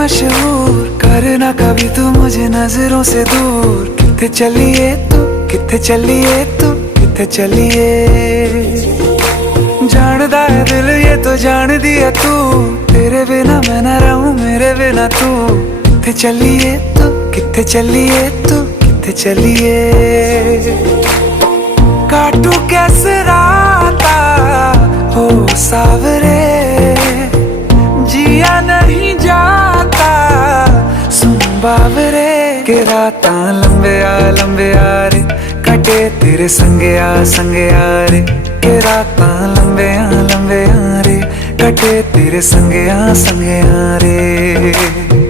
मशहूर, करना कभी तू मुझे नजरों से दूर। किथे चलिए तू, किथे चलिए तू, किथे चलिए। जानदा है दिल ये तो जान दिया तू, तेरे बिना मैं ना रहूं मेरे बिना तू। किथे चलिए तू, किथे चलिए तू, किथे चलिए। काटू कैसे राता हो सावरे, जिया नहीं जाता सुन बावरे। के राता लंबे आ रे, कटे तेरे संगे आ रे। के राता लंबे आ रे, कटे तेरे संगे आ रे।